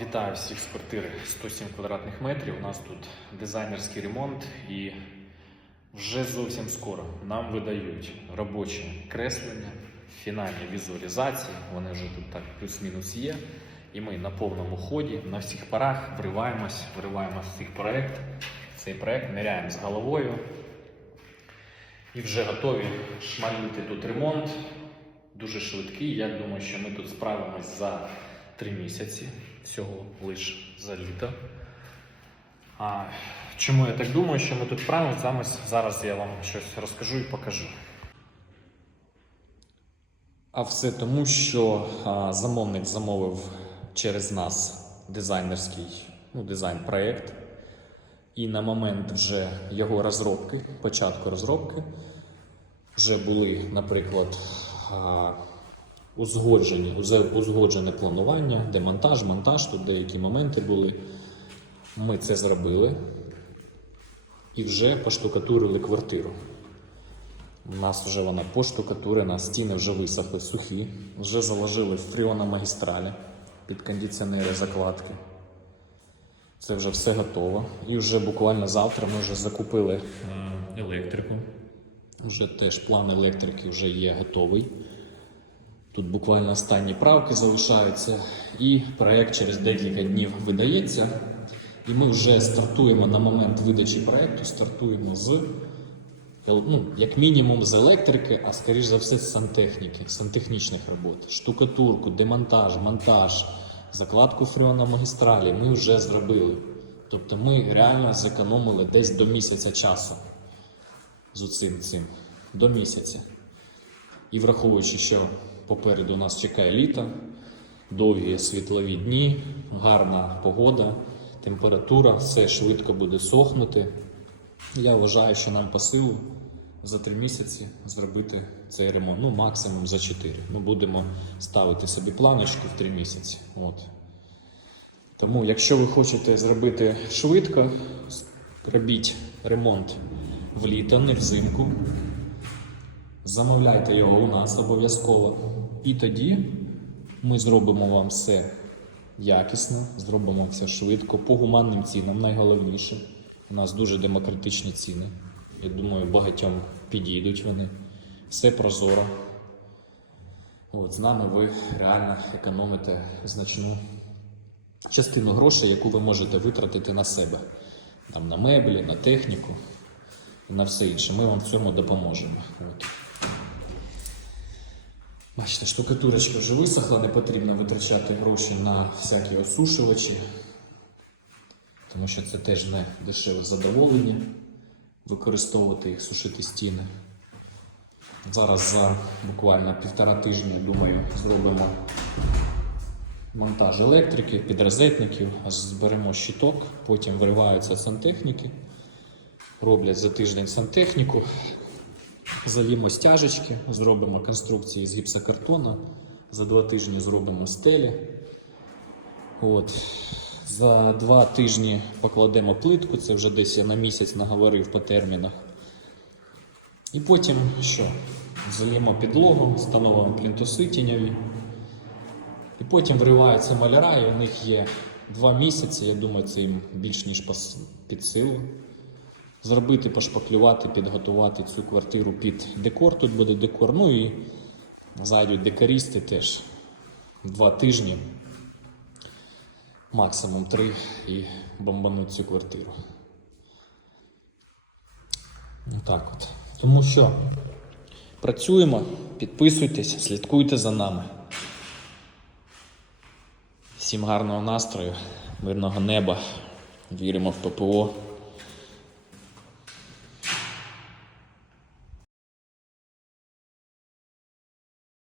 Вітаю всіх з квартири 107 квадратних метрів. У нас тут дизайнерський ремонт і вже зовсім скоро нам видають робочі креслення, фінальні візуалізації. Вони вже тут так плюс-мінус є. І ми на повному ході, на всіх парах вриваємось, вриваємось в цей проект. Цей проект ниряємо з головою. І вже готові шмалювати тут ремонт. Дуже швидкий. Я думаю, що ми тут справимось за три місяці, всього лише за літо. А чому я так думаю, що ми тут справимось? Зараз, зараз я вам щось розкажу і покажу. А все тому, що а, замовник замовив через нас дизайнерський ну, дизайн-проєкт. І на момент вже його розробки, початку розробки, вже були, наприклад, узгоджені, узгоджене планування, демонтаж, монтаж, тут деякі моменти були. Ми це зробили і вже поштукатурили квартиру. У нас вже вона поштукатурена, стіни вже висохли сухі, вже заложили фріономагістралі під кондиціонери закладки. Це вже все готово. І вже буквально завтра ми вже закупили електрику. Вже теж план електрики вже є готовий. Тут буквально останні правки залишаються, і проект через декілька днів видається. І ми вже стартуємо на момент видачі проекту, стартуємо з ну, як мінімум з електрики, а скоріш за все з сантехніки, сантехнічних робот. Штукатурку, демонтаж, монтаж, закладку фреономагістралі ми вже зробили. Тобто ми реально зекономили десь до місяця часу з оцим цим. До місяця. І враховуючи, що попереду нас чекає літо, довгі світлові дні, гарна погода, температура, все швидко буде сохнути. Я вважаю, що нам по силу за три місяці зробити цей ремонт. Ну, максимум за чотири. Ми будемо ставити собі планочки в три місяці. От. Тому, якщо ви хочете зробити швидко, робіть ремонт в літо, не взимку. Замовляйте його у нас обов'язково. І тоді ми зробимо вам все якісно, зробимо все швидко, по гуманним цінам. Найголовніше. У нас дуже демократичні ціни. Я думаю, багатьом підійдуть вони. Все прозоро. От, з нами ви реально економите значну частину грошей, яку ви можете витратити на себе. Там, на меблі, на техніку на все інше. Ми вам в цьому допоможемо. От. Бачите, штукатурочка вже висохла, не потрібно витрачати гроші на всякі осушувачі, тому що це теж не дешеве задоволення використовувати їх, сушити стіни. Зараз за буквально півтора тижня, думаю, зробимо монтаж електрики, підрозетників, зберемо щиток, потім вириваються сантехніки, роблять за тиждень сантехніку, залімо стяжечки, зробимо конструкції з гіпсокартона, за два тижні зробимо стелі. От. За два тижні покладемо плитку, це вже десь я на місяць наговорив по термінах. І потім що? Заліємо підлогу, встановимо плінтуси тіньові. І потім вриваються маляра, і у них є два місяці, я думаю, це їм більш ніж під силу. Зробити, пошпаклювати, підготувати цю квартиру під декор. Тут буде декор. Ну і зайдуть декористи теж два тижні, максимум три, і бомбануть цю квартиру. Так от. Тому що працюємо, підписуйтесь, слідкуйте за нами. Всім гарного настрою, мирного неба. Віримо в ППО.